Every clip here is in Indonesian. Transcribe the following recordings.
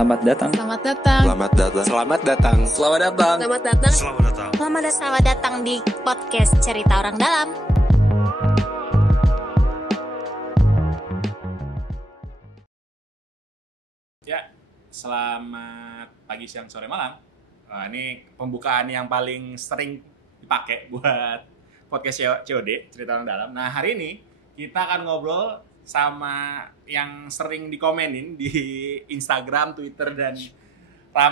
Selamat datang. Selamat datang. Selamat datang. Selamat datang. Selamat datang. Selamat datang. Selamat datang. Selamat datang di podcast Cerita Orang Dalam. Ya, selamat pagi, siang, sore, malam. Ini pembukaan yang paling sering dipakai buat podcast COD, Cerita Orang Dalam. Nah, hari ini kita akan ngobrol sama yang sering dikomenin di Instagram, Twitter, dan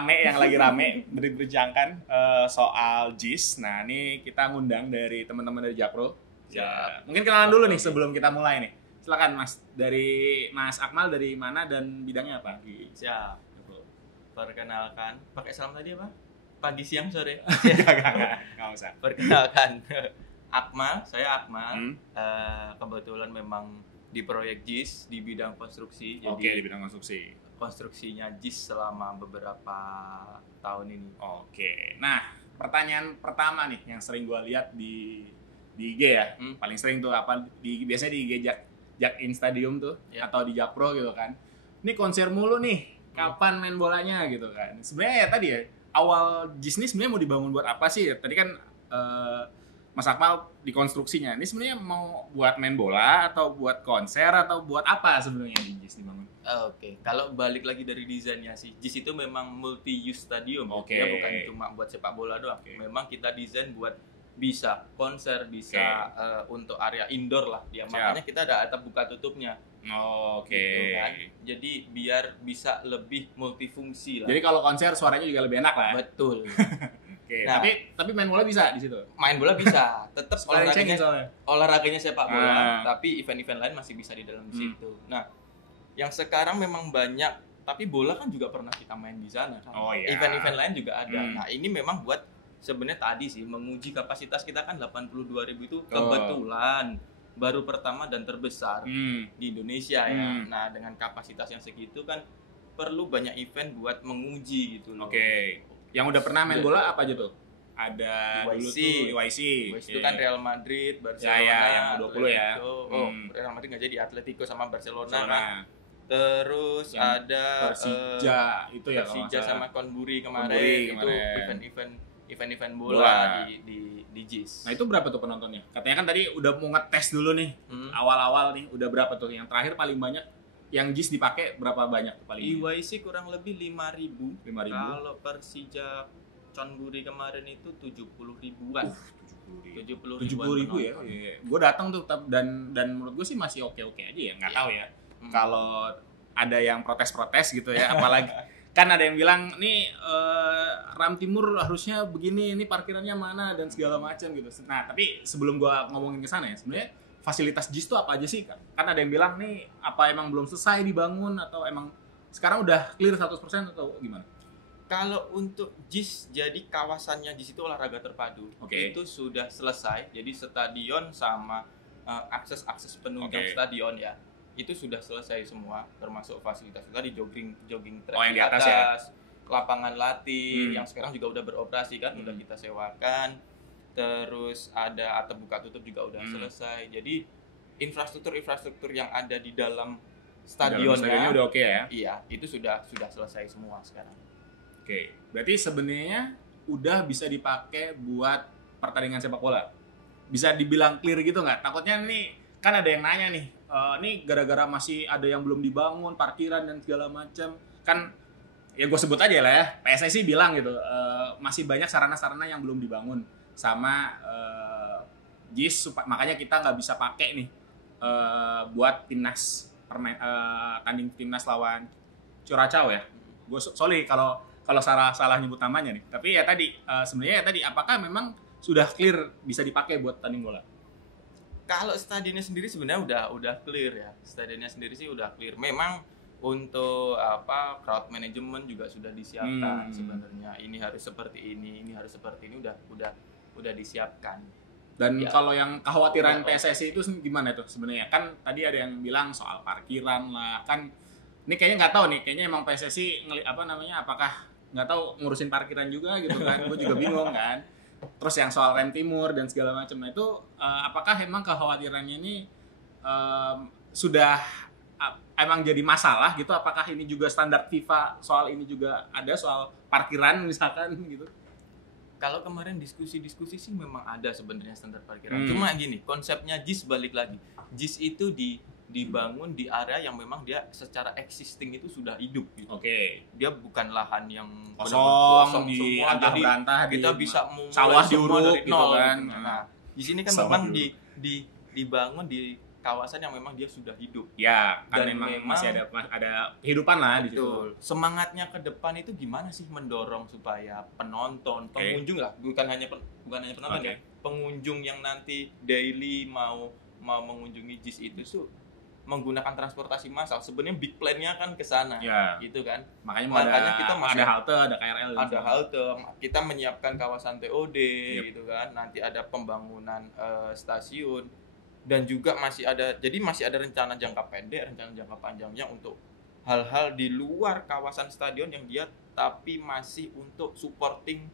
yang lagi rame berbincangkan soal JIS. Nah, ini kita ngundang dari teman-teman dari Japro. Ya, mungkin kenalan dulu nih sebelum kita mulai nih. Silakan Mas, dari Mas Akmal dari mana dan bidangnya apa? Siap. Perkenalkan, pakai salam tadi apa? Pagi, siang, sore. Nggak usah. Perkenalkan, Akmal, saya Akmal. Kebetulan memang di proyek JIS di bidang konstruksi. Oke, di bidang konstruksi. Konstruksinya JIS selama beberapa tahun ini. Oke. Nah, pertanyaan pertama nih yang sering gue lihat di IG ya. Paling sering tuh apa biasanya di IG Jak-In Stadium tuh atau di Japro gitu kan. Ini konser mulu nih. Kapan main bolanya gitu kan. Sebenarnya ya tadi ya, awal JIS ini sebenarnya mau dibangun buat apa sih? Tadi kan Mas Akmal di konstruksinya. Ini sebenarnya mau buat main bola atau buat konser atau buat apa sebenarnya di JIS dibangun? Oke, kalau balik lagi dari desainnya sih, JIS itu memang multi-use stadium. Oke. Ya, bukan cuma buat sepak bola doang. Memang kita desain buat bisa konser, bisa untuk area indoor lah. Ya, makanya kita ada atap buka tutupnya. Oke. Gitu kan. Jadi biar bisa lebih multifungsi lah. Jadi kalau konser suaranya juga lebih enak lah. Betul. Oke, Nah, tapi main bola bisa di situ. main bola bisa, tetap Soalnya. olahraganya sepak bola, tapi event-event lain masih bisa di dalam situ. Nah, yang sekarang memang banyak, tapi bola kan juga pernah kita main di sana kan. Oh, iya. Event-event lain juga ada. Nah, ini memang buat sebenarnya tadi sih menguji kapasitas kita kan 82.000 itu kebetulan baru pertama dan terbesar di Indonesia ya. Nah, dengan kapasitas yang segitu kan perlu banyak event buat menguji gitu loh. Oke. Yang udah pernah main bola apa aja tuh? Ada dulu tuh YC itu kan Real Madrid, Barcelona yang U20 ya. Real Madrid nggak jadi, Atletico sama Barcelona kan. Terus yang ada Persija itu ya, Persija sama Konburi kemarin. Itu event-event bola di JIS. Nah, itu berapa tuh penontonnya? Katanya kan tadi udah mau ngetes dulu nih. Awal-awal nih udah berapa tuh? Yang terakhir paling banyak yang JIS dipakai berapa banyak paling? EYC kurang lebih 5.000. 5.000. Kalau Persija Conburi kemarin itu 70.000-an. 70.000 ya. Iya. Gue datang tuh dan menurut gue sih masih oke-oke aja ya. Nggak tahu ya. Kalau ada yang protes-protes gitu ya, apalagi kan ada yang bilang nih Ram Timur harusnya begini, ini parkirannya mana dan segala macam gitu. Nah, tapi sebelum gue ngomongin ke sana ya, sebenarnya fasilitas JIS itu apa aja sih? Kan ada yang bilang nih apa emang belum selesai dibangun atau emang sekarang udah clear 100% atau gimana? Kalau untuk JIS, jadi kawasannya JIS itu olahraga terpadu. Itu sudah selesai. Jadi stadion sama akses penunjang stadion ya, itu sudah selesai semua, termasuk fasilitas tadi jogging track yang di atas ya? Lapangan latih yang sekarang juga udah beroperasi kan, udah kita sewakan. Terus ada atap buka tutup juga udah selesai. Jadi infrastruktur yang ada di dalam stadionnya udah oke ya? Iya, itu sudah selesai semua sekarang. Oke, berarti sebenarnya udah bisa dipakai buat pertandingan sepak bola. Bisa dibilang clear gitu nggak? Takutnya nih kan ada yang nanya nih, ini gara-gara masih ada yang belum dibangun, parkiran dan segala macam. Kan ya gue sebut aja lah ya, PSSI bilang gitu, masih banyak sarana-sarana yang belum dibangun sama JIS, makanya kita nggak bisa pakai nih buat timnas tanding timnas lawan Curacao ya. Gue sorry kalau salah nyebut namanya nih. Tapi ya tadi sebenarnya ya tadi apakah memang sudah clear bisa dipakai buat tanding bola? Kalau stadionnya sendiri sebenarnya udah clear ya. Stadionnya sendiri sih udah clear. Memang untuk crowd management juga sudah disiapkan sebenarnya. Ini harus seperti ini harus seperti ini udah disiapkan. Dan kalau yang kekhawatiran PSSI itu gimana tuh sebenarnya? Kan tadi ada yang bilang soal parkiran lah. Kan ini kayaknya nggak tahu nih, kayaknya emang PSSI apakah nggak tahu ngurusin parkiran juga gitu kan? Gue juga bingung kan. Terus yang soal Rem Timur dan segala macam, nah itu apakah emang kekhawatirannya ini sudah emang jadi masalah gitu? Apakah ini juga standar FIFA soal ini juga ada soal parkiran misalkan gitu? Kalau kemarin diskusi sih memang ada sebenarnya standar parkiran. Cuma gini, konsepnya JIS balik lagi. JIS itu dibangun di area yang memang dia secara existing itu sudah hidup gitu. Oke. Dia bukan lahan yang kosong di semua, antah jadi berantah kita di bisa sawah mulai diuruk dari gitu nol. kan. Nah, di sini kan Sawah memang diuruk. dibangun di kawasan yang memang dia sudah hidup. Ya, kan Dan memang memang masih ada kehidupan lah di situ. Betul. Semangatnya ke depan itu gimana sih mendorong supaya penonton, pengunjung lah, bukan hanya penonton ya. Pengunjung yang nanti daily mau mengunjungi JIS itu tuh menggunakan transportasi massal. Sebenarnya big plan-nya kan ke sana. Ya. Gitu kan. Makanya kita masih ada halte, ada KRL. Ada halte, kita menyiapkan kawasan TOD gitu kan. Nanti ada pembangunan stasiun. Dan juga masih ada rencana jangka pendek, rencana jangka panjangnya untuk hal-hal di luar kawasan stadion yang dia tapi masih untuk supporting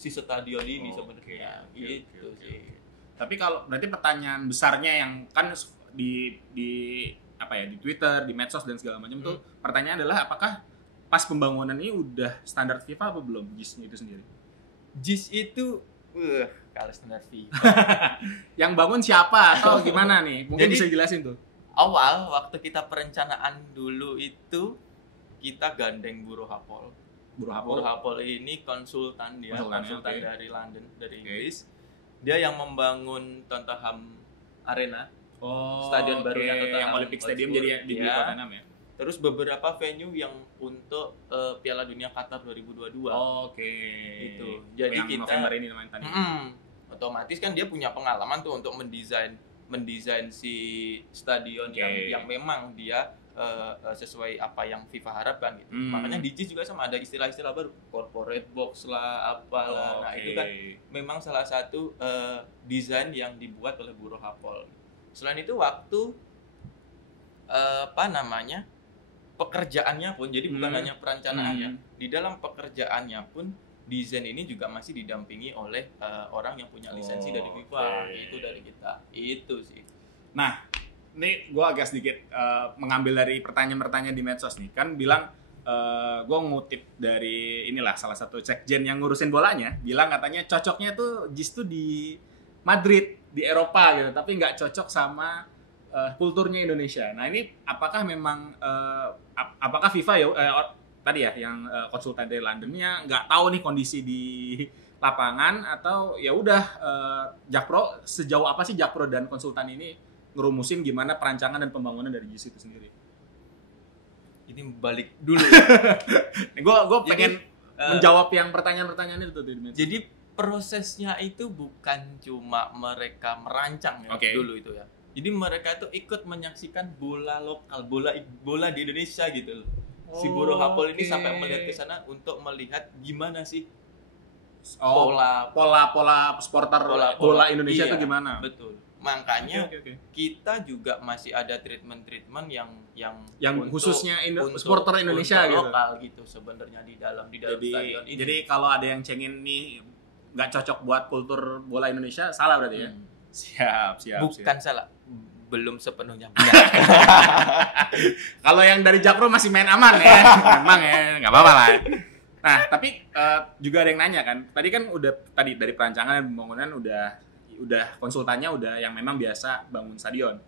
si stadion ini sebenarnya. Gitu sih. Tapi kalau berarti pertanyaan besarnya yang kan di apa ya, di Twitter, di medsos dan segala macam tuh pertanyaan adalah apakah pas pembangunan ini udah standar FIFA apa belum JIS itu sendiri? JIS itu kalau standar FIFA. Yang bangun siapa atau gimana nih? Mungkin Jadi, bisa jelasin tuh. Awal waktu kita perencanaan dulu itu kita gandeng Buro Hapol. Buro Hapol ini konsultan okay. dari London, dari Inggris. Dia yang membangun Tottenham Arena. Stadion barunya Tottenham, yang Olympic Stadium jadi di Tottenham ya. Terus beberapa venue yang untuk Piala Dunia Qatar 2022. Gitu. Jadi yang kita November ini namanya tadi. Otomatis kan dia punya pengalaman tuh untuk mendesain si stadion yang memang dia sesuai apa yang FIFA harapkan gitu. Makanya di JIS juga sama ada istilah-istilah baru, corporate box lah, apalah. Nah, itu kan memang salah satu desain yang dibuat oleh Buro Hapol. Selain itu waktu pekerjaannya pun, jadi bukan hanya perencanaannya, di dalam pekerjaannya pun desain ini juga masih didampingi oleh orang yang punya lisensi dari FIFA. Itu dari kita, itu sih. Nah, ini gue agak sedikit mengambil dari pertanyaan-pertanyaan di medsos nih, kan bilang gue ngutip dari inilah salah satu sekjen yang ngurusin bolanya, bilang katanya cocoknya tuh JIS tuh di Madrid, di Eropa gitu, tapi nggak cocok sama kulturnya Indonesia. Nah ini apakah memang apakah FIFA ya tadi ya yang konsultan dari Londonnya nggak tahu nih kondisi di lapangan, atau ya udah Jakpro, sejauh apa sih Jakpro dan konsultan ini ngerumusin gimana perancangan dan pembangunan dari JIS itu sendiri? Ini balik dulu. Gue pengen menjawab yang pertanyaan-pertanyaan itu tuh. Jadi prosesnya itu bukan cuma mereka merancang ya dulu itu ya. Jadi mereka itu ikut menyaksikan bola lokal, bola di Indonesia gitu. Si Buro Hapol ini sampai melihat ke sana untuk melihat gimana sih pola supporter bola Indonesia itu gimana. Betul. Makanya kita juga masih ada treatment yang khususnya supporter Indonesia gitu. Lokal gitu sebenarnya di dalam stadion ini. Jadi kalau ada yang cengin nih nggak cocok buat kultur bola Indonesia, salah berarti ya? Siap. Bukan salah, belum sepenuhnya benar. Kalau yang dari Jakpro masih main aman ya, memang ya, nggak apa-apa lah. Nah, tapi juga ada yang nanya kan, tadi kan tadi dari perancangan dan pembangunan udah konsultannya udah yang memang biasa bangun stadion.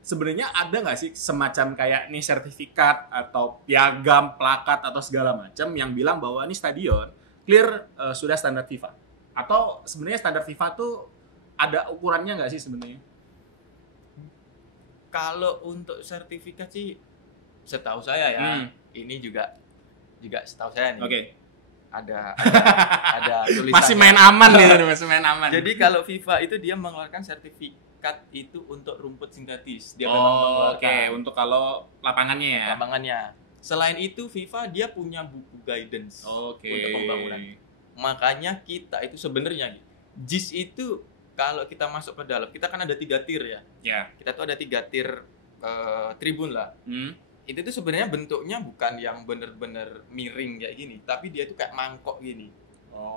Sebenarnya ada nggak sih semacam kayak nih sertifikat atau piagam, plakat atau segala macam yang bilang bahwa ini stadion clear sudah standar FIFA? Atau sebenarnya standar FIFA tuh ada ukurannya nggak sih sebenarnya? Kalau untuk sertifikat sih setahu saya ya, ini juga setahu saya nih. Oke. Ada tulisannya. Masih main aman gitu, masih main aman. Jadi kalau FIFA itu dia mengeluarkan sertifikat itu untuk rumput sintetis. Dia memang mengeluarkan. Untuk kalau lapangannya ya. Lapangannya. Selain itu FIFA dia punya buku guidance untuk pembangunan. Makanya kita itu sebenarnya JIS itu kalau kita masuk ke dalam, kita kan ada 3 tier ya. Ya. Kita tuh ada 3 tier tribun lah. Itu tuh sebenarnya bentuknya bukan yang bener-bener miring kayak gini, tapi dia tuh kayak mangkok gini.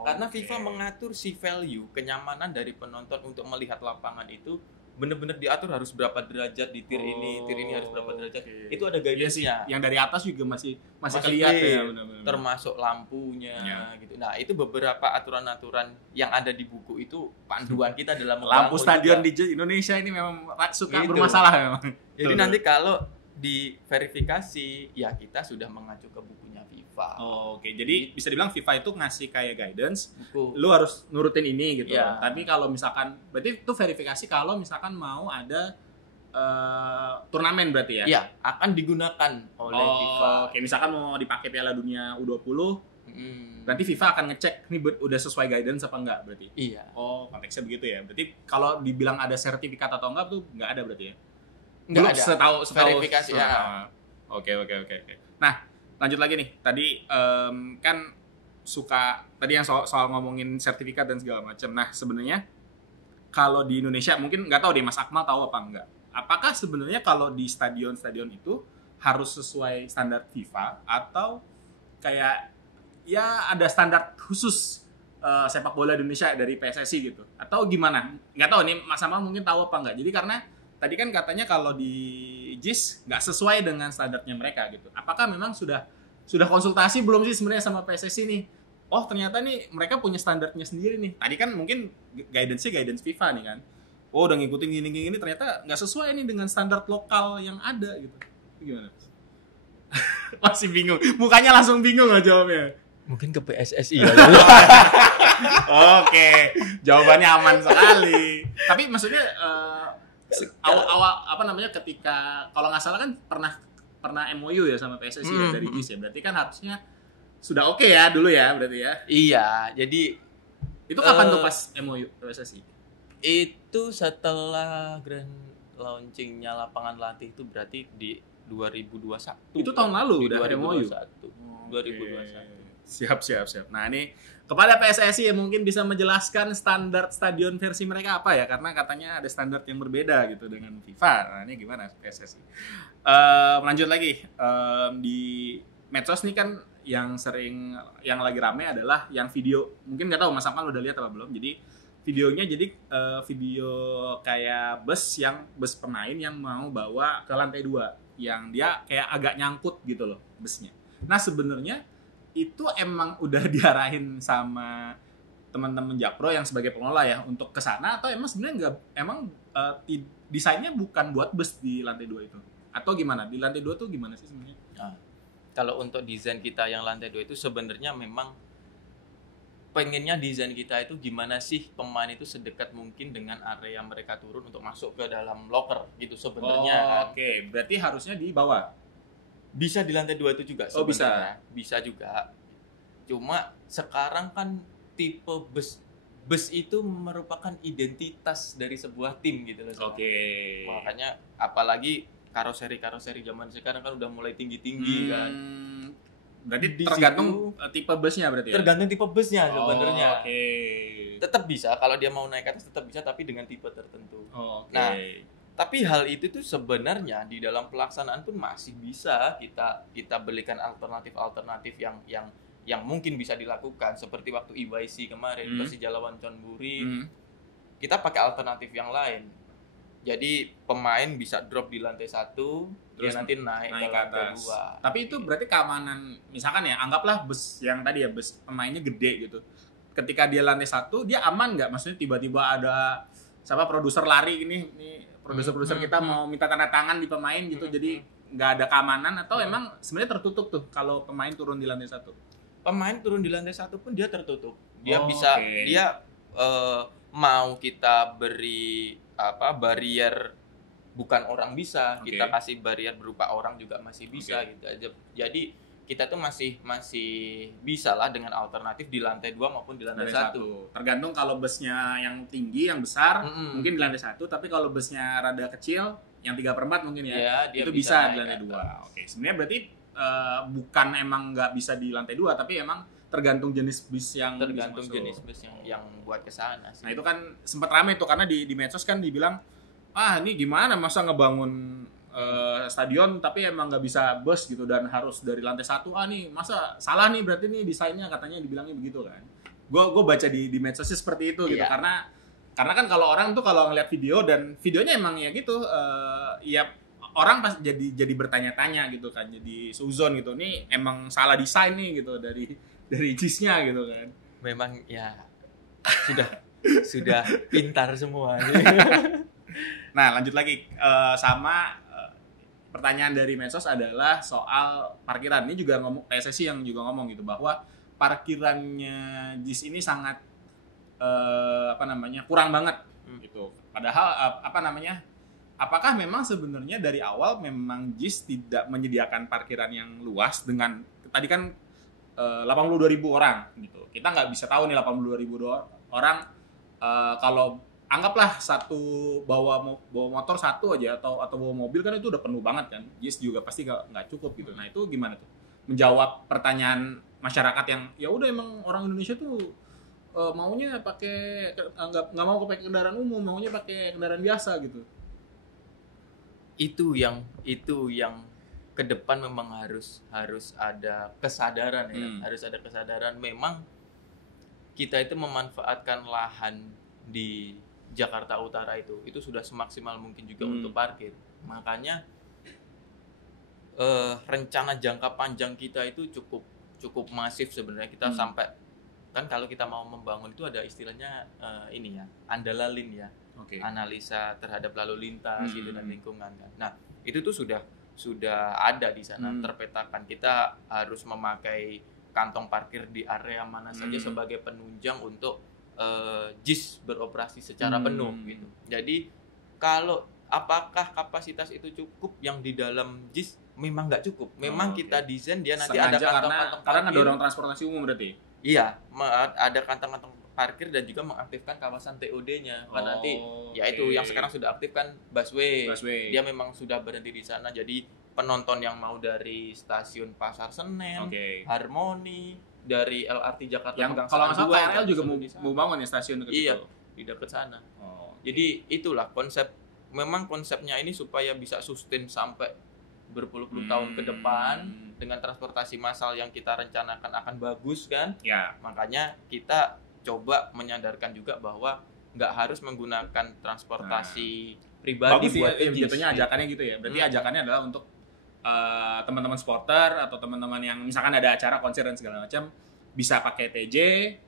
Karena FIFA mengatur si value kenyamanan dari penonton untuk melihat lapangan itu bener-bener diatur harus berapa derajat di tir ini harus berapa derajat. Okay. Itu ada guidance-nya. Yang dari atas juga masih kelihatan ya, benar-benar. Termasuk lampunya gitu. Nah, itu beberapa aturan-aturan yang ada di buku itu panduan kita dalam lampu stadion juga. di Indonesia ini memang suka Gitu. bermasalah memang. Jadi nanti kalau diverifikasi ya kita sudah mengacu ke bukunya FIFA. Oke, jadi bisa dibilang FIFA itu ngasih kayak guidance, Buku. lu harus nurutin ini gitu. Ya. Tapi kalau misalkan, berarti itu verifikasi kalau misalkan mau ada turnamen berarti ya? Ya, akan digunakan oleh FIFA. Oke, misalkan mau dipakai Piala Dunia U20, berarti FIFA akan ngecek ini udah sesuai guidance apa enggak berarti? Iya. Oh, konteksnya begitu ya. Berarti kalau dibilang ada sertifikat atau enggak tuh enggak ada berarti ya? Nggak ada. Setahu Verifikasi ya. Oke. Nah, lanjut lagi nih. Tadi kan suka tadi yang soal ngomongin sertifikat dan segala macam. Nah, sebenarnya kalau di Indonesia mungkin nggak tahu deh Mas Akmal tahu apa enggak. Apakah sebenarnya kalau di stadion-stadion itu harus sesuai standar FIFA atau kayak ya ada standar khusus sepak bola Indonesia dari PSSI gitu? Atau gimana? Nggak tahu nih Mas Akmal mungkin tahu apa enggak. Jadi karena tadi kan katanya kalau di JIS nggak sesuai dengan standarnya mereka gitu. Apakah memang sudah konsultasi belum sih sebenarnya sama PSSI nih? Oh ternyata nih mereka punya standarnya sendiri nih. Tadi kan mungkin guidance FIFA nih kan. Oh udah ngikutin gini ternyata nggak sesuai nih dengan standar lokal yang ada gitu. Gimana? Masih bingung. Mukanya langsung bingung nggak jawabnya? Mungkin ke PSSI ya. Oke, jawabannya aman sekali. Tapi maksudnya awal apa namanya ketika kalau nggak salah kan pernah MOU ya sama PSSI ya, dari JIS ya. Berarti kan harusnya sudah oke ya dulu ya berarti ya. Iya, jadi itu kapan tuh pas MOU PSSI? Itu setelah grand launchingnya lapangan latih itu berarti di 2021. Itu tahun lalu di udah 2021. MOU. 2021. Siap. Nah ini kepada PSSI yang mungkin bisa menjelaskan standar stadion versi mereka apa ya, karena katanya ada standar yang berbeda gitu dengan FIFA. Nah ini gimana PSSI? Lanjut lagi di medsos nih kan yang lagi rame adalah yang video, mungkin nggak tahu Mas Akmal udah lihat apa belum. Jadi videonya video kayak bus pemain yang mau bawa ke lantai 2 yang dia kayak agak nyangkut gitu loh busnya. Nah sebenarnya itu emang udah diarahin sama teman-teman Jakpro yang sebagai pengelola ya untuk ke sana, atau emang sebenarnya desainnya bukan buat bus di lantai 2 itu? Atau gimana? Di lantai 2 tuh gimana sih sebenarnya? Nah, kalau untuk desain kita yang lantai 2 itu sebenarnya memang pengennya desain kita itu gimana sih pemain itu sedekat mungkin dengan area mereka turun untuk masuk ke dalam locker gitu sebenarnya. Oke. Berarti harusnya di bawah. Bisa di lantai 2 itu juga sebenarnya. Bisa juga. Cuma sekarang kan tipe bus itu merupakan identitas dari sebuah tim gitu loh. Oke. Makanya apalagi karoseri zaman sekarang kan udah mulai tinggi-tinggi kan. Berarti Di tergantung tipe busnya berarti ya? Tergantung tipe busnya sebenarnya. Oke. Tetap bisa kalau dia mau naik ke atas tetap bisa tapi dengan tipe tertentu. Oke. Nah, tapi hal itu tuh sebenarnya di dalam pelaksanaan pun masih bisa kita belikan alternatif yang mungkin bisa dilakukan seperti waktu EYC kemarin Persija lawan Chonburi. Kita pakai alternatif yang lain. Jadi pemain bisa drop di lantai 1, dia nanti naik ke lantai 2. Tapi itu berarti keamanan, misalkan ya, anggaplah bus yang tadi ya, bus pemainnya gede gitu. Ketika dia lantai 1, dia aman nggak? Maksudnya tiba-tiba ada produser lari ini produser kita mau minta tanda tangan di pemain gitu, jadi nggak ada keamanan, atau emang sebenarnya tertutup tuh kalau pemain turun di lantai 1? Pemain turun di lantai 1 pun dia tertutup. Dia bisa dia mau kita beri barrier bukan orang bisa, kita kasih barrier berupa orang juga masih bisa gitu aja. Jadi kita tuh masih bisa lah dengan alternatif di lantai 2 maupun di lantai 1. Tergantung kalau busnya yang tinggi, yang besar, mungkin di lantai 1, tapi kalau busnya rada kecil, yang 3/4 mungkin ya itu bisa di lantai 2. Oke, sebenarnya berarti bukan emang nggak bisa di lantai 2, tapi emang tergantung jenis bus yang jenis bus yang buat ke sana sih. Nah, itu kan sempat ramai tuh karena di medsos kan dibilang, ini gimana masa ngebangun stadion tapi emang nggak bisa bus gitu dan harus dari lantai 1. Nih masa salah nih berarti nih desainnya, katanya dibilangnya begitu kan. Gue baca di medsosnya seperti itu gitu, karena Karena kan kalau orang tuh kalau ngeliat video dan videonya emang ya gitu, ya orang pas jadi bertanya-tanya gitu kan, jadi suzon gitu. Nih emang salah desain nih gitu dari JIS-nya gitu kan. Memang ya sudah pintar semua. Nah, lanjut lagi sama pertanyaan dari medsos adalah soal parkiran. Ini juga PSSI yang juga ngomong gitu bahwa parkirannya JIS ini sangat kurang banget gitu. Padahal apakah memang sebenarnya dari awal memang JIS tidak menyediakan parkiran yang luas dengan tadi kan 82.000 orang gitu. Kita nggak bisa tahu nih 82.000 orang kalau anggaplah bawa motor satu aja atau bawa mobil kan itu udah penuh banget kan. JIS juga pasti nggak cukup gitu. Nah, itu gimana tuh? Menjawab pertanyaan masyarakat yang ya udah emang orang Indonesia tuh maunya pakai nggak mau pakai kendaraan umum, maunya pakai kendaraan biasa gitu. Itu yang ke depan memang harus ada kesadaran ya. Harus ada kesadaran memang kita itu memanfaatkan lahan di Jakarta Utara itu sudah semaksimal mungkin juga untuk parkir. Makanya rencana jangka panjang kita itu cukup masif sebenarnya. Kita sampai kan kalau kita mau membangun itu ada istilahnya ini ya, andalalin ya. Okay. Analisa terhadap lalu lintas gitu dan lingkungan kan. Nah, itu tuh sudah ada di sana terpetakan. Kita harus memakai kantong parkir di area mana saja sebagai penunjang untuk JIS beroperasi secara penuh gitu. Jadi kalau apakah kapasitas itu cukup yang di dalam JIS memang nggak cukup. Memang kita desain dia nanti ada kantong-kantong parkir. Karena ngedorong transportasi umum berarti. Iya, ada kantong-kantong parkir dan juga mengaktifkan kawasan TOD-nya. Kan nanti ya itu yang sekarang sudah aktif kan busway. Dia memang sudah berhenti di sana. Jadi penonton yang mau dari stasiun Pasar Senen, Harmoni, dari LRT Jakarta yang kalau nggak salah KRL juga mau bangun ya stasiun dekat itu. Iya, di dekat sana. Jadi itulah memang konsepnya ini supaya bisa sustain sampai berpuluh-puluh tahun ke depan dengan transportasi massal yang kita rencanakan akan bagus kan. Ya. Makanya kita coba menyadarkan juga bahwa nggak harus menggunakan transportasi pribadi bagus buat jatuhnya ajakannya gitu ya. Berarti ajakannya adalah untuk teman-teman supporter atau teman-teman yang misalkan ada acara konser dan segala macam bisa pakai TJ,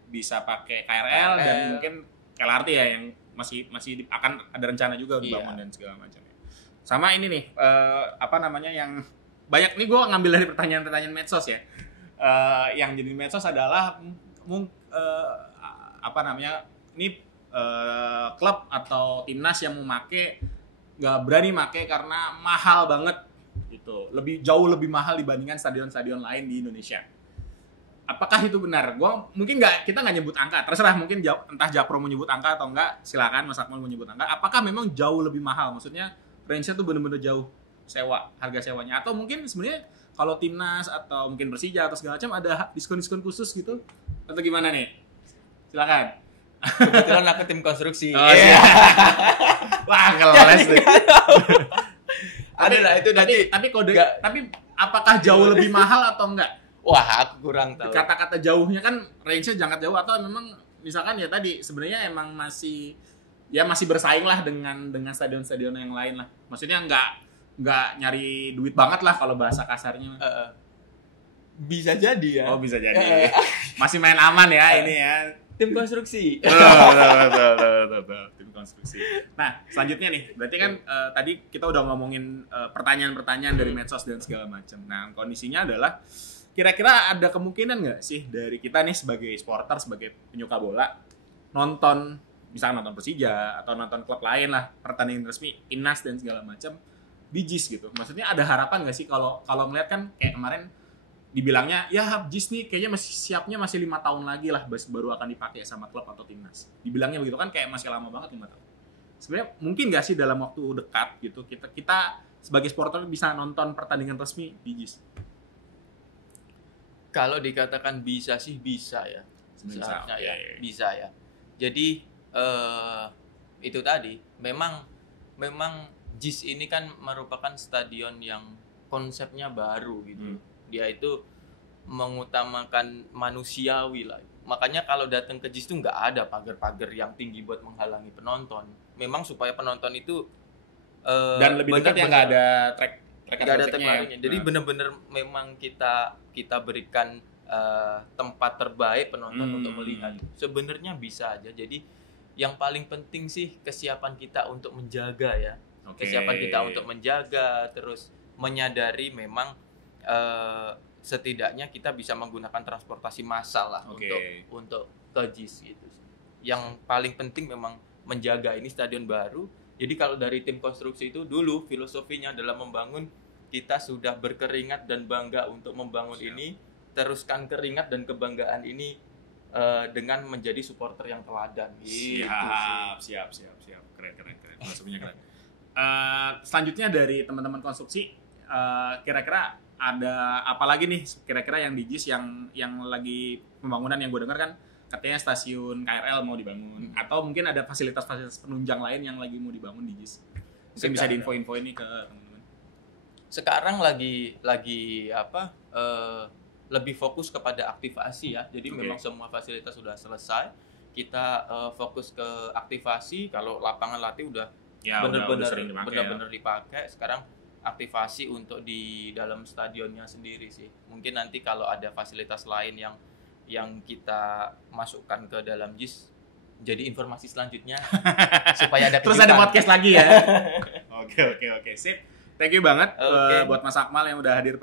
bisa pakai KRL dan mungkin LRT ya yang masih akan ada rencana juga dibangun dan segala macam. Sama ini nih yang banyak nih gue ngambil dari pertanyaan-pertanyaan medsos ya. Yang jadi medsos adalah klub atau timnas yang mau make nggak berani make karena mahal banget gitu, jauh lebih mahal dibandingkan stadion-stadion lain di Indonesia. Apakah itu benar? Kita nggak nyebut angka, terserah mungkin entah Japro mau nyebut angka atau enggak, silakan Mas Akmal mau nyebut angka. Apakah memang jauh lebih mahal? Maksudnya range-nya tuh bener-bener jauh harga sewanya, atau mungkin sebenarnya kalau timnas atau mungkin Persija atau segala macam ada diskon-diskon khusus gitu atau gimana nih? Silakan. Kebetulan aku tim konstruksi. Wah, ngeles deh. Ada lah itu tapi apakah jauh lebih mahal atau enggak? Wah, aku kurang tahu. Kata-kata jauhnya kan range-nya jangka jauh atau memang misalkan ya tadi sebenarnya emang masih bersaing lah dengan stadion-stadion yang lain lah. Maksudnya enggak nyari duit banget lah kalau bahasa kasarnya. Bisa jadi ya. Oh, bisa jadi. Masih main aman ya ini ya. Tim konstruksi. Betul. Tim konstruksi. Nah, selanjutnya nih, berarti kan tadi kita udah ngomongin pertanyaan-pertanyaan dari medsos dan segala macam. Nah, kondisinya adalah kira-kira ada kemungkinan nggak sih dari kita nih sebagai supporter, sebagai penyuka bola, misalnya nonton Persija atau nonton klub lain lah, pertandingan resmi, timnas dan segala macam di JIS gitu. Maksudnya ada harapan nggak sih kalau ngeliat kan kayak kemarin dibilangnya ya JIS nih kayaknya siapnya masih 5 tahun lagi lah baru akan dipakai sama klub atau timnas. Dibilangnya begitu kan kayak masih lama banget 5 tahun. Sebenarnya mungkin nggak sih dalam waktu dekat gitu kita sebagai supporter bisa nonton pertandingan resmi di JIS? Kalau dikatakan bisa sih bisa ya. Sebenarnya bisa ya. Jadi itu tadi memang JIS ini kan merupakan stadion yang konsepnya baru gitu. Dia itu mengutamakan manusiawi lah. Makanya kalau datang ke JIS tuh nggak ada pagar-pagar yang tinggi buat menghalangi penonton. Memang supaya penonton itu dan lebih dekat yang nggak ada track ada track. Jadi benar-benar memang kita berikan tempat terbaik penonton untuk melihat. Sebenarnya bisa aja. Jadi yang paling penting sih kesiapan kita untuk menjaga ya. Kesiapan kita untuk menjaga, terus menyadari memang setidaknya kita bisa menggunakan transportasi massal lah untuk ke JIS gitu. Yang paling penting memang menjaga ini stadion baru. Jadi kalau dari tim konstruksi itu dulu filosofinya adalah membangun, kita sudah berkeringat dan bangga untuk membangun ini, teruskan keringat dan kebanggaan ini dengan menjadi supporter yang teladan. Siap. Keren. Filosofinya keren. Selanjutnya dari teman-teman konstruksi, kira-kira ada apa lagi nih kira-kira yang di JIS yang lagi pembangunan, yang gue dengar kan katanya stasiun KRL mau dibangun atau mungkin ada fasilitas-fasilitas penunjang lain yang lagi mau dibangun di JIS. Mungkin bisa diinfo-info ini ke teman-teman. Sekarang lagi lebih fokus kepada aktivasi ya. Jadi memang semua fasilitas sudah selesai. Kita fokus ke aktivasi. Kalau lapangan latih udah benar-benar dipakai. Sekarang aktivasi untuk di dalam stadionnya sendiri sih. Mungkin nanti kalau ada fasilitas lain yang kita masukkan ke dalam JIS, jadi informasi selanjutnya supaya ada terus ada podcast lagi ya. Oke, sip. Thank you banget buat Mas Akmal yang udah hadir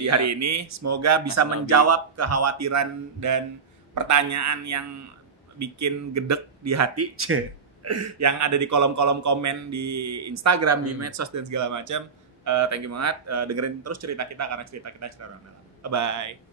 di hari ini. Semoga bisa menjawab kekhawatiran dan pertanyaan yang bikin gedek di hati yang ada di kolom-kolom komen di Instagram, di medsos dan segala macam. Thank you banget. Dengerin terus cerita kita karena cerita kita cerita orang dalam. Bye-bye.